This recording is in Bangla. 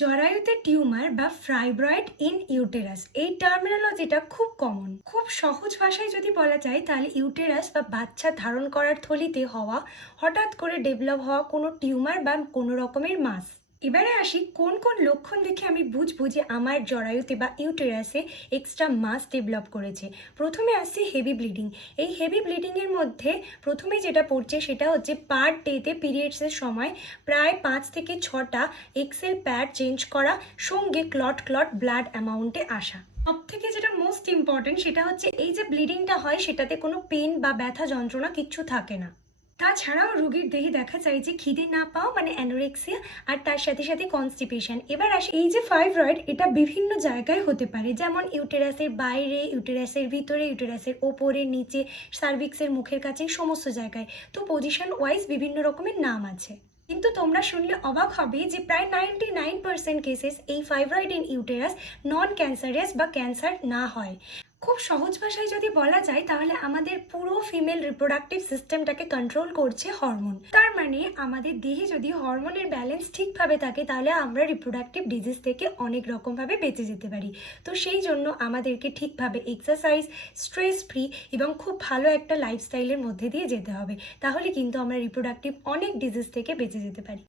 জরায়ুতে টিউমার বা ফাইব্রয়েড ইন ইউটেরাস এই টার্মিনোলজিটা খুব কমন। খুব সহজ ভাষায় যদি বলা যায় তাহলে ইউটেরাস বা বাচ্চা ধারণ করার থলিতে হওয়া হঠাৎ করে ডেভেলপ হওয়া কোনো টিউমার বা কোনো রকমের মাস। এবারে আসি কোন কোন লক্ষণ দেখে আমি বুঝবো যে আমার জরায়ুতে বা ইউটেরাসে এক্সট্রা মাস ডেভেলপ করেছে। প্রথমে আসছি হেভি ব্লিডিং। এই হেভি ব্লিডিংয়ের মধ্যে প্রথমে যেটা পড়ছে সেটা হচ্ছে পার ডেতে পিরিয়ডসের সময় প্রায় 5 থেকে 6টা এক্সেল প্যাড চেঞ্জ করা, সঙ্গে ক্লট ব্লাড অ্যামাউন্টে আসা। সব থেকে যেটা মোস্ট ইম্পর্টেন্ট সেটা হচ্ছে এই যে ব্লিডিংটা হয় সেটাতে কোনো পেন বা ব্যথা যন্ত্রণা কিচ্ছু থাকে না। তাছাড়াও রোগীর দেহে দেখা যায় যে খিদে না পাওয়া মানে অ্যানোরেক্সিয়া, আর তার সাথে সাথে কনস্টিপেশন। এবার আসে এই যে ফাইব্রয়েড, এটা বিভিন্ন জায়গায় হতে পারে, যেমন ইউটেরাসের বাইরে, ইউটেরাসের ভিতরে, ইউটেরাসের ওপরে, নিচে, সার্ভিক্সের মুখের কাছে, সমস্ত জায়গায়। তো পজিশন ওয়াইজ বিভিন্ন রকমের নাম আছে। কিন্তু তোমরা শুনলে অবাক হবে যে প্রায় 99% কেসেস এই ফাইব্রয়েড ইন ইউটেরাস নন ক্যান্সারিয়াস বা ক্যান্সার না হয়। খুব সহজ ভাষায় যদি বলা যায় তাহলে আমাদের পুরো ফিমেল রিপ্রোডাক্টিভ সিস্টেমটাকে কন্ট্রোল করছে হরমোন। তার মানে আমাদের দেহে যদি হরমোনের ব্যালেন্স ঠিকভাবে থাকে তাহলে আমরা রিপ্রোডাক্টিভ ডিজিজ থেকে অনেক রকমভাবে বেঁচে যেতে পারি। তো সেই জন্য আমাদেরকে ঠিকভাবে এক্সারসাইজ, স্ট্রেস ফ্রি এবং খুব ভালো একটা লাইফস্টাইলের মধ্যে দিয়ে যেতে হবে। তাহলে কিন্তু আমরা রিপ্রোডাক্টিভ অনেক ডিজিজ থেকে বেঁচে যেতে পারি।